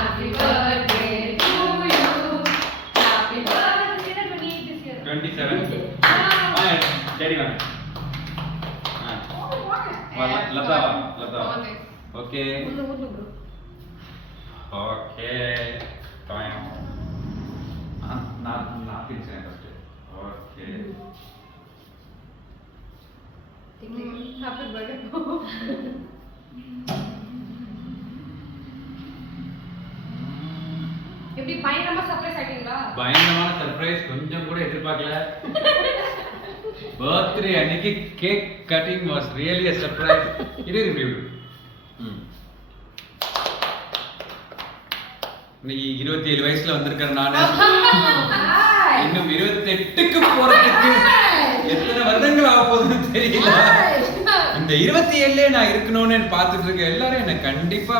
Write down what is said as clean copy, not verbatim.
Happy birthday to you. Happy birthday. 27. Daddy one. Lata. Okay. Okay. Time. Not insane first. Okay. Happy birthday. எப்படி பயங்கரமா surprise ஆயிட்டீங்களா? பயங்கரமான surprise கொஞ்சம் கூட எதிர்பார்க்கல. பர்த்டே அன்னைக்கு cake cutting was really a surprise. இது இன்னைக்கு 27 வயசுல வந்திருக்கேன் நானு. இன்னும் 28க்கு போறதுக்கு எத்தனை வருடங்கள் ஆக போகுதுன்னு தெரியல. இந்த 27லே நான் இருக்கணும்னு பார்த்துட்டு இருக்க எல்லாரும் என்ன கண்டிப்பா